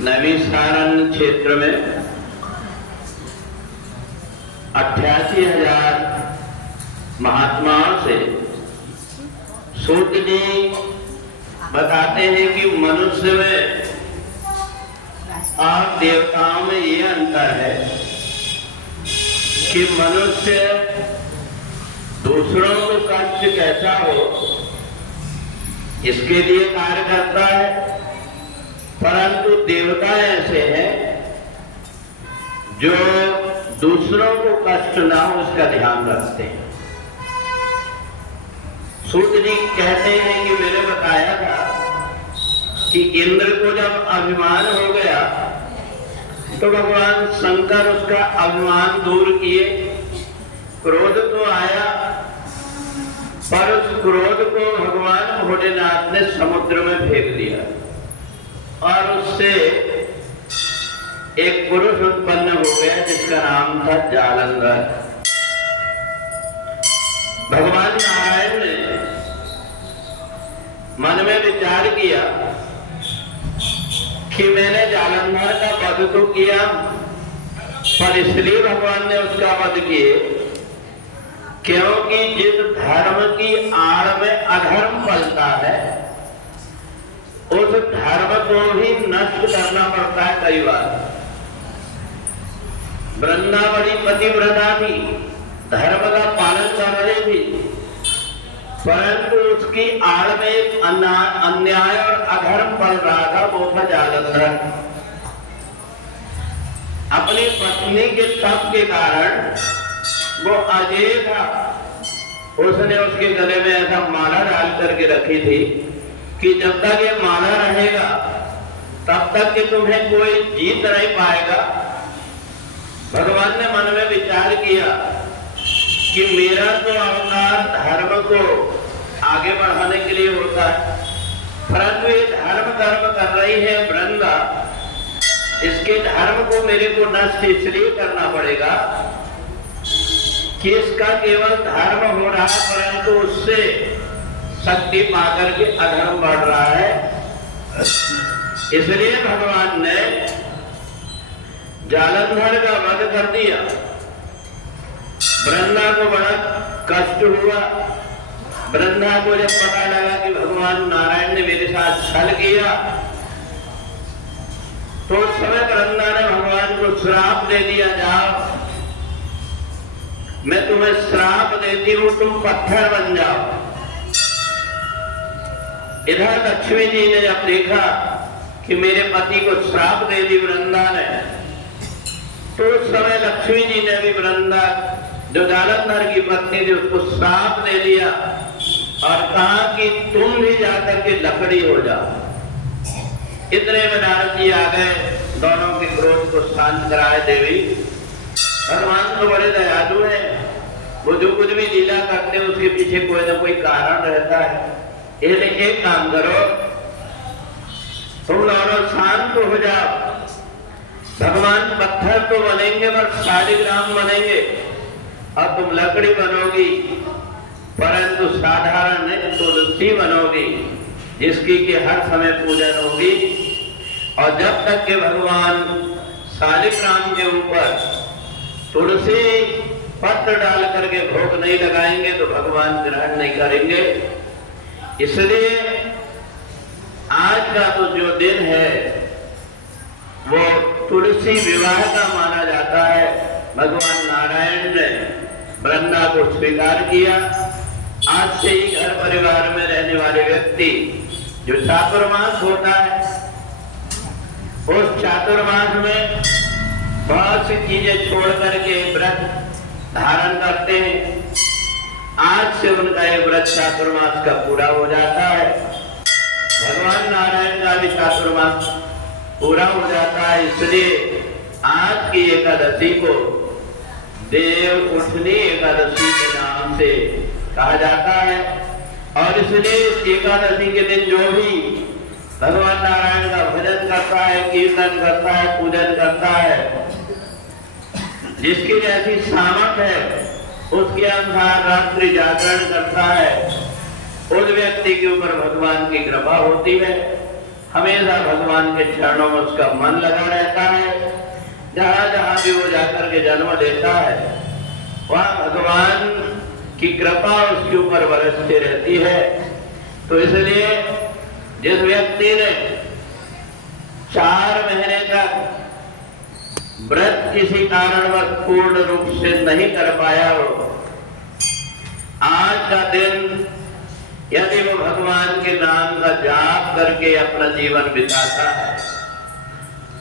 नैमिषारण्य क्षेत्र में 88,000 महात्माओं से सूत जी बताते हैं कि मनुष्य में और देवताओं में ये अंतर है कि मनुष्य दूसरों को कष्ट कैसा हो इसके लिए कार्य करता है, परंतु देवता ऐसे हैं जो दूसरों को कष्ट ना हो उसका ध्यान रखते हैं। सूत जी कहते हैं कि मैंने बताया था कि इंद्र को जब अभिमान हो गया तो भगवान शंकर उसका अभिमान दूर किए। क्रोध तो आया, पर उस क्रोध को भगवान भोलेनाथ ने समुद्र में फेंक दिया और उससे एक पुरुष उत्पन्न हो गया जिसका नाम था जालंधर। भगवान नारायण ने मन में विचार किया कि मैंने जालंधर का वध तो किया, पर इसलिए भगवान ने उसका वध किए क्योंकि जिस धर्म की आड़ में अधर्म पलता है उस धर्म को भी नष्ट करना पड़ता है। कई बार वृंदावनी पतिव्रता थी, धर्म का पालन कर रही थी, परंतु उसकी आड़ में एक अन्याय और अधर्म पल रहा था, वो था जालंधर। अपनी पत्नी के तप के कारण वो अजय था, उसने उसके गले में ऐसा माला डाल करके रखी थी कि जब तक ये माला रहेगा तब तक कि तुम्हें कोई जीत नहीं पाएगा। भगवान ने मन में विचार किया कि मेरा तो अवतार धर्म को आगे बढ़ाने के लिए होता है, परंतु ये धर्म कर्म कर रही है वृंदा, इसके धर्म को मेरे को नष्ट इसलिए करना पड़ेगा कि इसका केवल धर्म हो रहा है परंतु उससे शक्ति पाकर के अधर्म बढ़ रहा है। इसलिए भगवान ने जालंधर का वध कर दिया। वृंदा को बड़ा कष्ट हुआ। वृंदा को जब पता लगा कि भगवान नारायण ने मेरे साथ छल किया तो उस समय वृंदा ने भगवान को श्राप दे दिया, जाओ मैं तुम्हें श्राप देती हूं, तुम पत्थर बन जाओ। इधर लक्ष्मी जी ने जब देखा कि मेरे पति को श्राप दे दी वृंदा ने, तो उस समय लक्ष्मी जी ने भी वृंदा जो जालंधर की पत्नी थी उसको श्राप दे दिया और कहा कि तुम भी जाकर के लकड़ी हो जाओ। इतने में नारद जी आ गए, दोनों के क्रोध को शांत कराए। देवी भगवान तो बड़े दयालु है, वो जो कुछ भी लीला करते हैं उसके पीछे कोई ना कोई कारण रहता है। इसलिए एक काम करो, तुम दोनों शांत हो जाओ। भगवान पत्थर तो बनेंगे पर शालिग्राम बनेंगे और तुम लकड़ी बनोगी, परंतु साधारण नहीं, तुलसी बनोगी जिसकी कि हर समय पूजन होगी। और जब तक के भगवान शालिग्राम के ऊपर तुलसी पत्र डाल करके भोग नहीं लगाएंगे तो भगवान ग्रहण नहीं करेंगे। इसलिए आज का तो जो दिन है वो तुलसी विवाह का माना जाता है। भगवान नारायण ने वृंदा को स्वीकार किया। आज से ही घर परिवार में रहने वाले व्यक्ति जो चातुर्मास होता है उस चातुर्मास में बहुत सी चीजें छोड़ करके व्रत धारण करते हैं। आज से उनका ये व्रत चातुर्मास का पूरा हो जाता है। भगवान नारायण का भी चातुर्मास पूरा हो जाता है। इसलिए आज की एकादशी को देव उठनी एकादशी के नाम से कहा जाता है। और इसलिए इस एकादशी के दिन जो भी भगवान नारायण का भजन करता है, कीर्तन करता है, पूजन करता है, जिसकी जैसी सामर्थ है उसके अनुसार रात्रि जागरण करता है, उस व्यक्ति के ऊपर भगवान की कृपा होती है। हमेशा भगवान के चरणों में उसका मन लगा रहता है। जहां जहां भी वो जाकर के जन्म लेता है वहां भगवान की कृपा उसके ऊपर बरसती रहती है। तो इसलिए जिस व्यक्ति ने 4 महीने तक व्रत किसी कारणवश पूर्ण रूप से नहीं कर पाया हो, आज का दिन यदि वो भगवान के नाम का जाप करके अपना जीवन बिताता है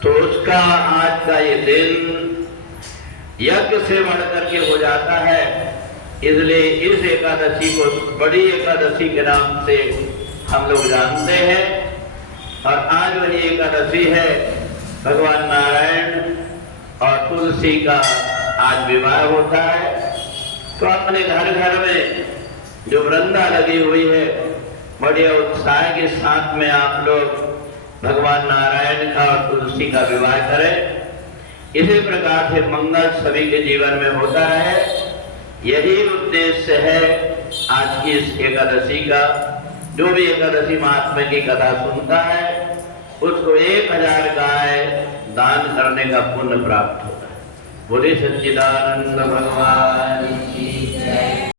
तो उसका आज का ये दिन यज्ञ से बढ़कर के हो जाता है। इसलिए इस एकादशी को बड़ी एकादशी के नाम से हम लोग जानते हैं। और आज वही एकादशी है, भगवान नारायण और तुलसी का आज विवाह होता है। तो अपने घर घर में जो वृंदा लगी हुई है, बड़े उत्साह के साथ में आप लोग भगवान नारायण का और तुलसी का विवाह करें। इसी प्रकार से मंगल सभी के जीवन में होता है। यही उद्देश्य है आज की इस एकादशी का। जो भी एकादशी महात्मा की कथा सुनता है उसको 1000 गाय दान करने का पुण्य प्राप्त होता है। बोले सच्चिदानंद भगवान की जय।